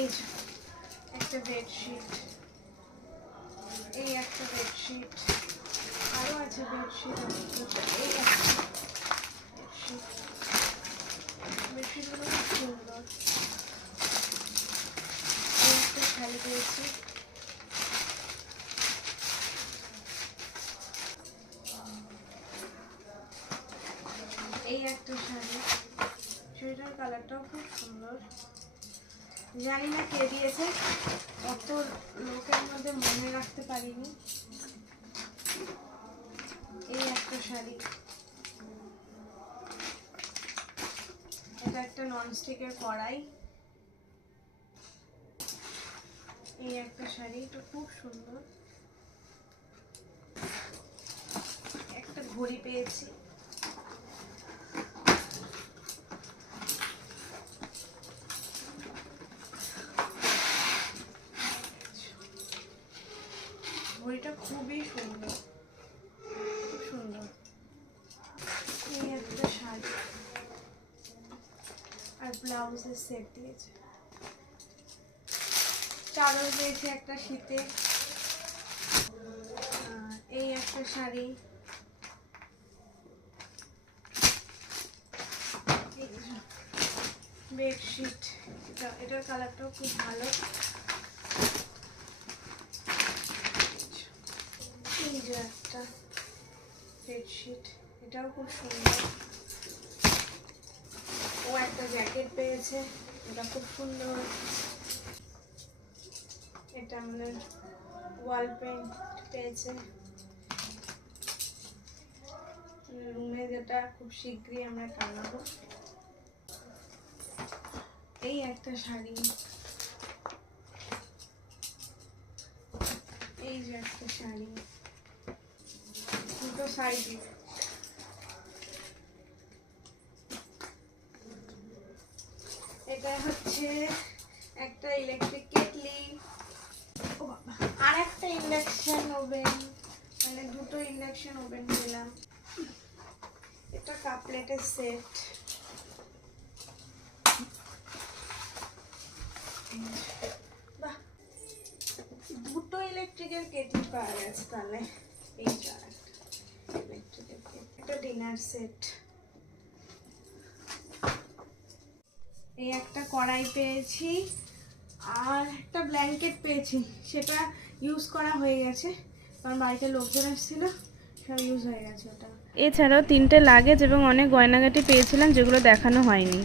এই একটা বেডশিট, এই একটা বেডশিট, আরও আছে বেডশিট। এই একটা বেডশিট, বেডশিটগুলো খুব সুন্দর। এই একটা শাড়ি পেয়েছি, এই একটা শাড়ি, শাড়িটার কালারটাও খুব সুন্দর। জানি না কে দিয়েছে, অত লোকের মধ্যে মনে রাখতে পারিনি। এই একটা শাড়ি, এটা একটা ননস্টিকের কড়াই। এই একটা শাড়ি, এটা খুব সুন্দর। একটা ঘড়ি পেয়েছি, ঘড়িটা খুবই সুন্দর, খুব সুন্দর। এই একটা শাড়ি আর ব্লাউজের সেট দিয়েছে। চাদর পেয়েছে একটা শীতে। এই একটা শাড়ি, বেডশিট, এটার কালারটাও খুব ভালো। এই যে একটা বেডশিট, এটাও খুব সুন্দর। ও একটা জ্যাকেট পেয়েছে, এটা খুব সুন্দর। এটা আমাদের ওয়াল পেইন্ট পেয়েছে রুমে, যেটা খুব শীঘ্রই আমরা টাঙাবো। এই একটা শাড়ি, এই যে একটা শাড়ি, দুটো সাইড। এটা হচ্ছে একটা ইলেকট্রিক কেটলি, আর একটা ইন্ডাকশন ওভেন, মানে দুটো ইন্ডাকশন ওভেন পেলাম। এটা কাপ প্লেটের সেট, বাহ, দুটো ইলেকট্রিকের কেটলি পাওয়া গেছে তাহলে। এই যে ইলেকট্রিকের কেটলি, একটা ডিনার সেট। এই একটা কড়াই পেয়েছি আর একটা ব্ল্যাঙ্কেট পেয়েছি, সেটা ইউজ করা হয়ে গেছে কারণ বাড়িতে লোকজন আসছিল, সব ইউজ হয়ে গেছে ওটা। এছাড়াও 3টে লাগেজ এবং অনেক গয়নাগাটি পেয়েছিলাম যেগুলো দেখানো হয়নি।